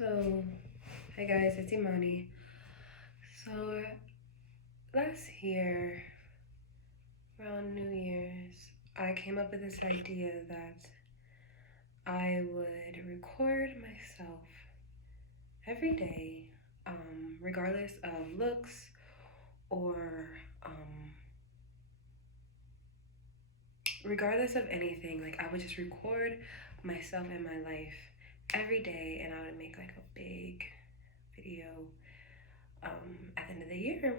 So, hi guys, it's Imani. So, last year, around New Year's, I came up with this idea that I would record myself every day, regardless of looks or regardless of anything. Like, I would just record myself and my life every day, and I would make like a big video at the end of the year.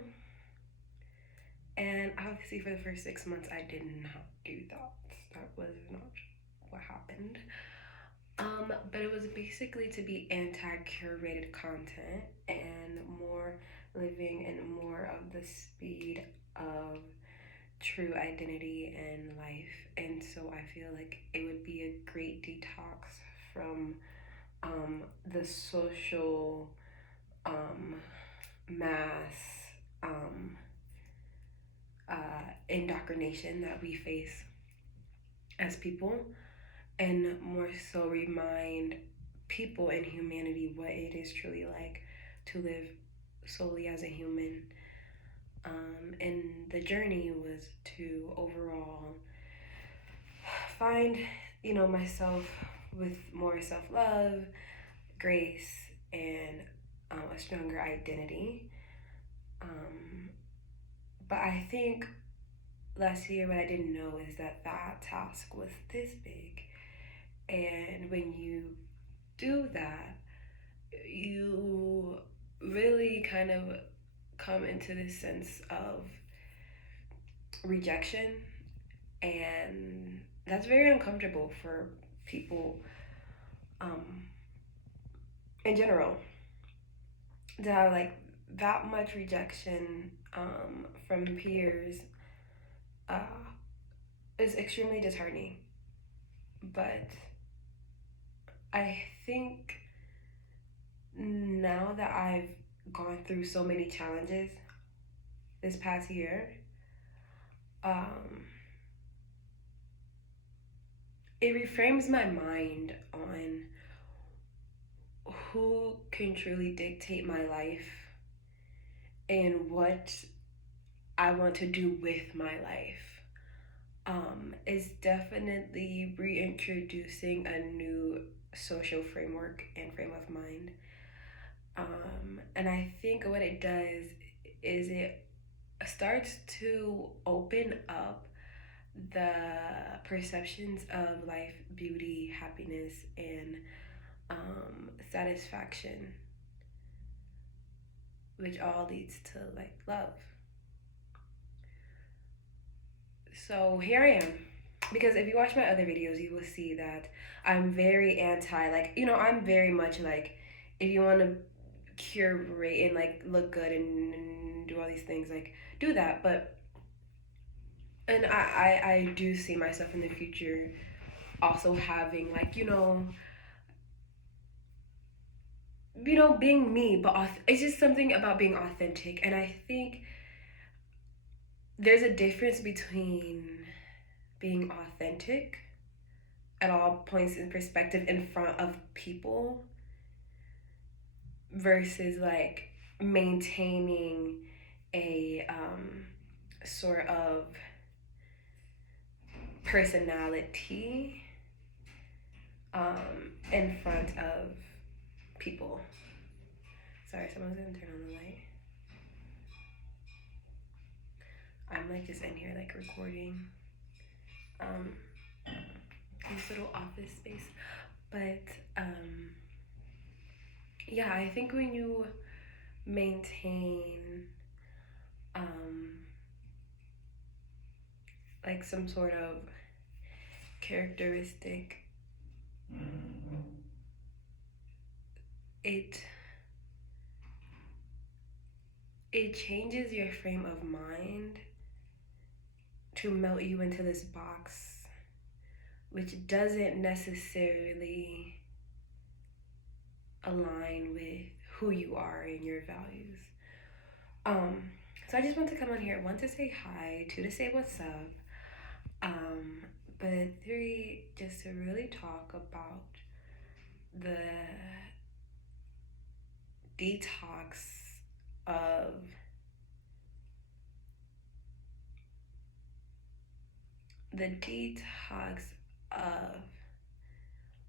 And obviously, for the first 6 months, I did not do that. That was not what happened. But it was basically to be anti-curated content and more living in more of the speed of true identity and life. And so I feel like it would be a great detox from the social um, mass um, indoctrination that we face as people, and more so remind people and humanity what it is truly like to live solely as a human. And the journey was to overall find, myself with more self love, grace, and a stronger identity. Um, but I think last year, what I didn't know is that task was this big. And when you do that, you really kind of come into this sense of rejection. And that's very uncomfortable for people um, in general to have like that much rejection from peers uh, is extremely disheartening. But I think now that I've gone through so many challenges this past year, um, it reframes my mind on who can truly dictate my life and what I want to do with my life. Is definitely reintroducing a new social framework and frame of mind. And I think what it does is it starts to open up the perceptions of life, beauty, happiness, and satisfaction, which all leads to like love. So here I am. Because if you watch my other videos, you will see that I'm very anti, like, I'm very much like, if you want to curate and like look good and do all these things, like, do that. But, and I do see myself in the future also having, like, being me, but it's just something about being authentic. And I think there's a difference between being authentic at all points in perspective in front of people versus like maintaining a sort of personality in front of people. Sorry, someone's gonna turn on the light. I'm like just in here like recording um this little office space. But yeah, I think when you maintain um like some sort of characteristic, it it changes your frame of mind to melt you into this box, which doesn't necessarily align with who you are and your values. Um, so I just want to come on here, one, to say hi, two, to say what's up, um, but three, just to really talk about the detox of the detox of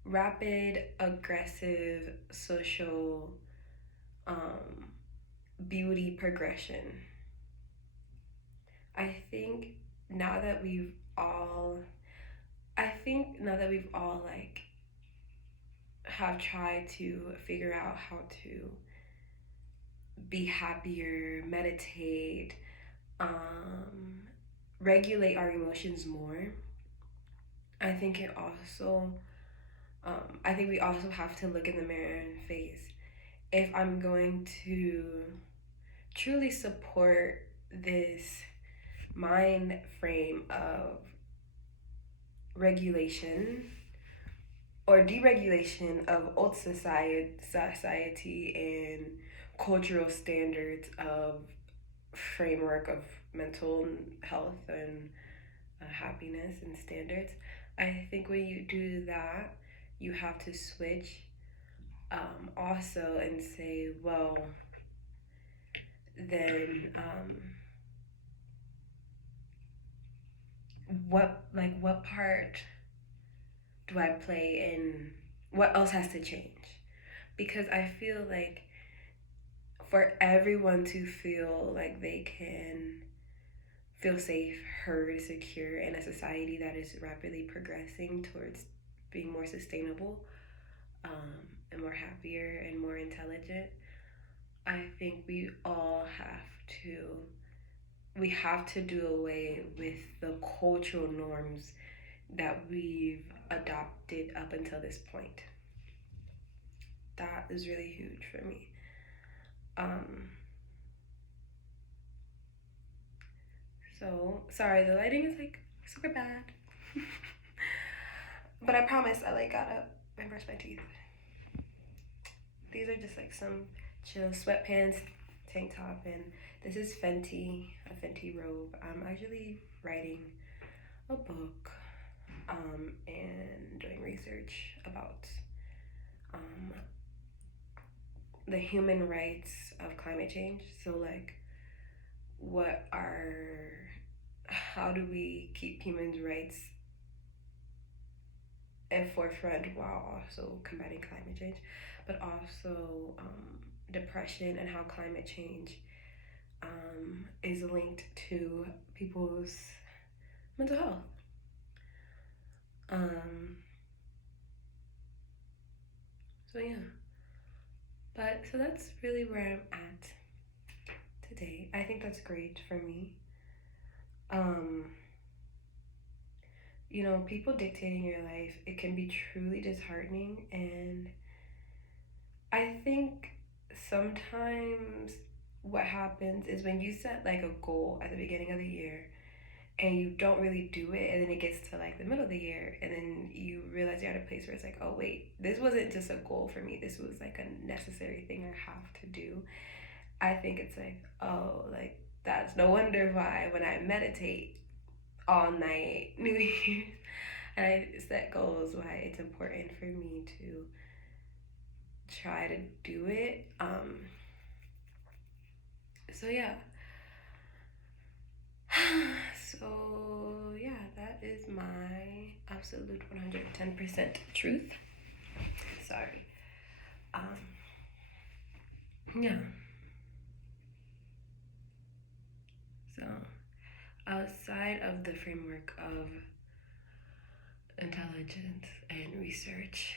rapid aggressive social um, beauty progression. I think now that we've all I think now that we've all like have tried to figure out how to be happier, meditate, um, regulate our emotions more. I think it also, I think we also have to look in the mirror and face if I'm going to truly support this mind frame of regulation or deregulation of old society and cultural standards of framework of mental health and happiness and standards. I think when you do that, you have to switch also and say, well, then what part do I play in? What else has to change? Because I feel like for everyone to feel like they can feel safe, heard, secure in a society that is rapidly progressing towards being more sustainable, and more happier and more intelligent, I think to we have to do away with the cultural norms that we've adopted up until this point. That is really huge for me. Um, so sorry, the lighting is like super bad. But I promise I like got up and brushed my teeth. These are just like some chill sweatpants, tank top, and this is Fenty, a Fenty robe. I'm actually writing a book and doing research about um, the human rights of climate change. So like, what are how do we keep human rights at forefront while also combating climate change, but also depression and how climate change is linked to people's mental health. Um, so yeah, but so that's really where I'm at today. I think that's great for me. Um, people dictating your life, it can be truly disheartening, and I think sometimes what happens is when you set like a goal at the beginning of the year and you don't really do it, and then it gets to like the middle of the year and then you realize you're at a place where it's like, oh wait, this wasn't just a goal for me, this was like a necessary thing I have to do. I think it's like, oh, like that's no wonder why when I meditate all night New Year's and I set goals, why it's important for me to try to do it. So yeah. So yeah, that is my absolute 110% truth. Sorry. Um, yeah. So outside of the framework of intelligence and research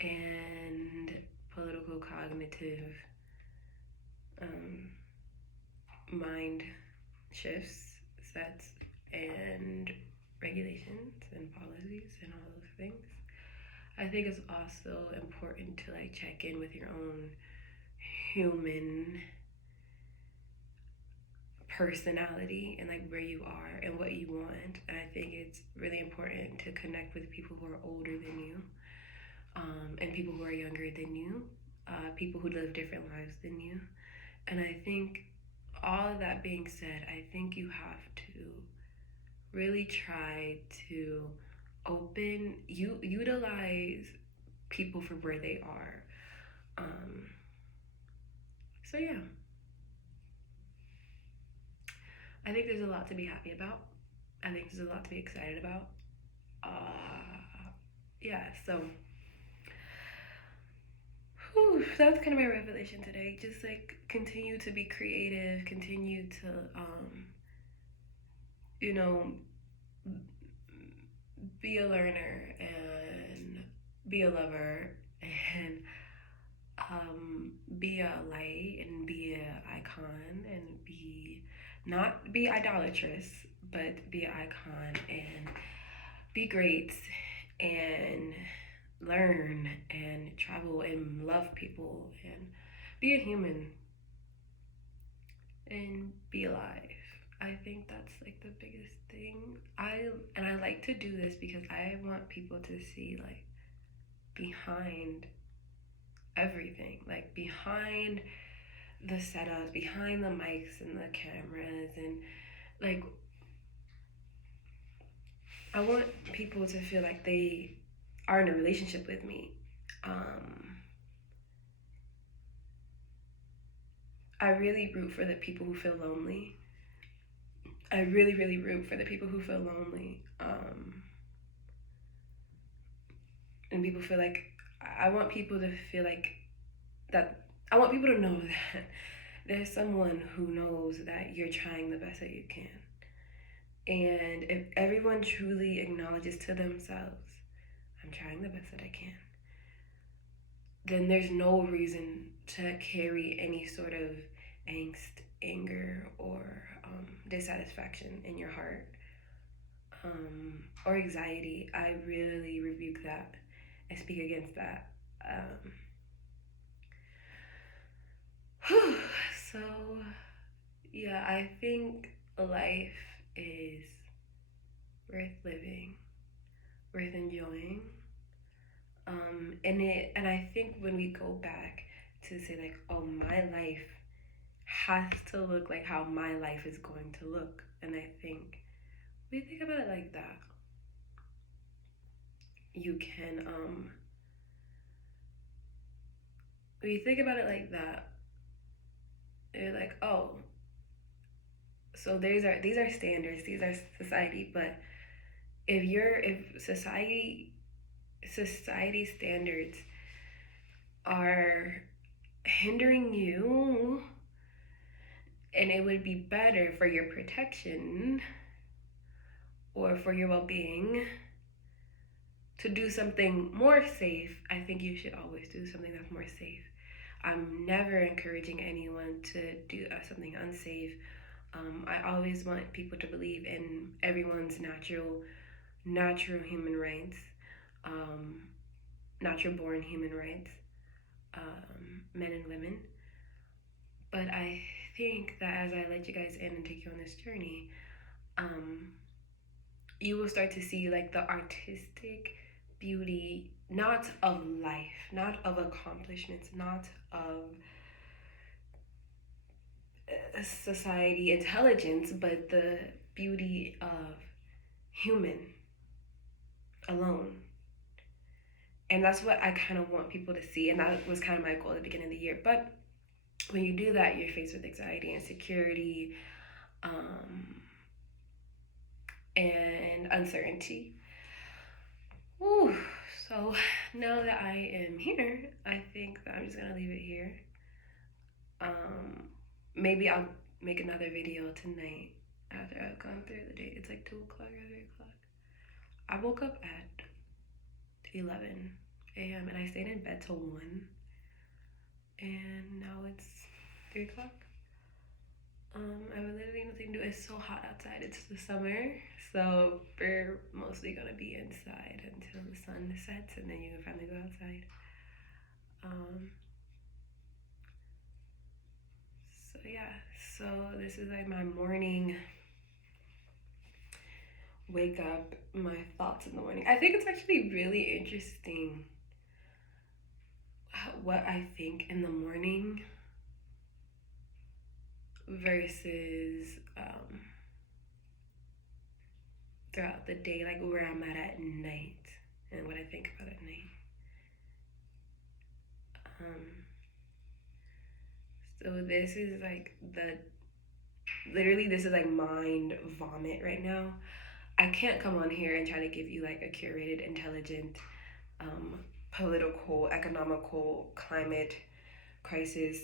and political cognitive um, mind shifts, sets, and regulations and policies and all those things, I think it's also important to like check in with your own human personality and like where you are and what you want. And I think it's really important to connect with people who are older than you, and people who are younger than you, people who live different lives than you. And I think all of that being said, I think you have to really try to utilize people for where they are. Um, So yeah, I think there's a lot to be happy about. I think there's a lot to be excited about. Yeah, so whew, that was kind of my revelation today. Just like continue to be creative, continue to, you know, be a learner and be a lover and be a light and be an icon and be not be idolatrous, but be an icon and be great and learn and travel and love people and be a human and be alive. I think that's like the biggest thing. I like to do this because I want people to see like behind everything, like behind the setups, behind the mics and the cameras, and like I want people to feel like they are in a relationship with me. Um, I really root for the people who feel lonely. I really, really root for the people who feel lonely. And people feel like I want people to feel like that. I want people to know that there's someone who knows that you're trying the best that you can. And if everyone truly acknowledges to themselves, I'm trying the best that I can, then there's no reason to carry any sort of angst, anger, or dissatisfaction in your heart, or anxiety. I really rebuke that. I speak against that. So, yeah, I think life is worth living, worth enjoying. And I think when we go back to say like, oh, my life has to look like how my life is going to look, and I think when you think about it like that, you can when you think about it like that, you're like, oh, so these are standards, these are society, but if society standards are hindering you, and it would be better for your protection or for your well-being to do something more safe, I think you should always do something that's more safe. I'm never encouraging anyone to do something unsafe. I always want people to believe in everyone's natural human rights, um, natural born human rights, men and women. But I think that as I let you guys in and take you on this journey, um, you will start to see like the artistic beauty, not of life, not of accomplishments, not of society intelligence, but the beauty of human alone. And that's what I kind of want people to see. And that was kind of my goal at the beginning of the year. But when you do that, you're faced with anxiety, insecurity, um, and uncertainty. Whew. So now that I am here, I think that I'm just gonna leave it here. Um, Maybe I'll make another video tonight after I've gone through the day. It's like 2 o'clock or 3 o'clock. I woke up at 11 a.m. and I stayed in bed till 1, and now it's 3 o'clock. I have literally nothing to do. It's so hot outside. It's the summer, so we're mostly gonna be inside until the sun sets, and then you can finally go outside. Um, so yeah, so this is like my morning wake up, my thoughts in the morning. I think it's actually really interesting what I think in the morning versus throughout the day, like where I'm at night and what I think about at night. So this is like the literally this is like mind vomit right now. I can't come on here and try to give you like a curated, intelligent, um, political, economical, climate crisis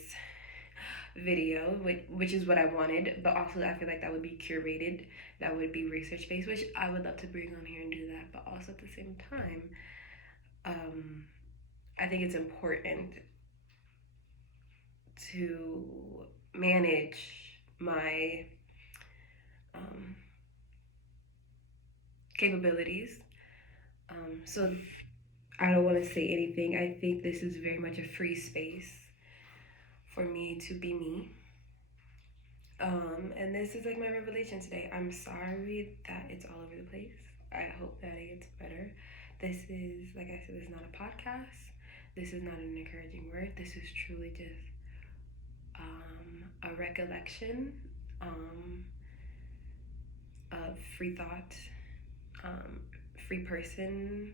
video, which is what I wanted, but also I feel like that would be curated, that would be research based, which I would love to bring on here and do that, but also at the same time, um, I think it's important to manage my um, capabilities. So I don't want to say anything. I think this is very much a free space for me to be me. And this is like my revelation today. I'm sorry that it's all over the place. I hope that it gets better. This is, like I said, this is not a podcast. This is not an encouraging word. This is truly just a recollection um, of free thought, um, free person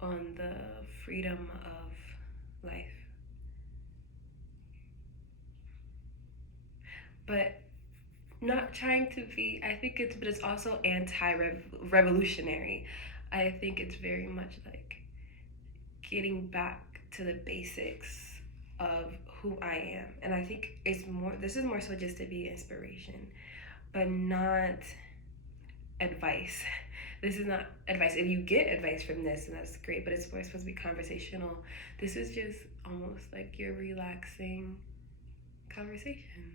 on the freedom of life. But not trying to be, I think it's, but it's also anti-revolutionary. I think it's very much like getting back to the basics of who I am. And I think it's more, this is more so just to be inspiration, but not advice. This is not advice. If you get advice from this, and that's great, but it's more supposed to be conversational. This is just almost like your relaxing conversation.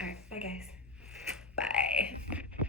All right, bye guys. Bye.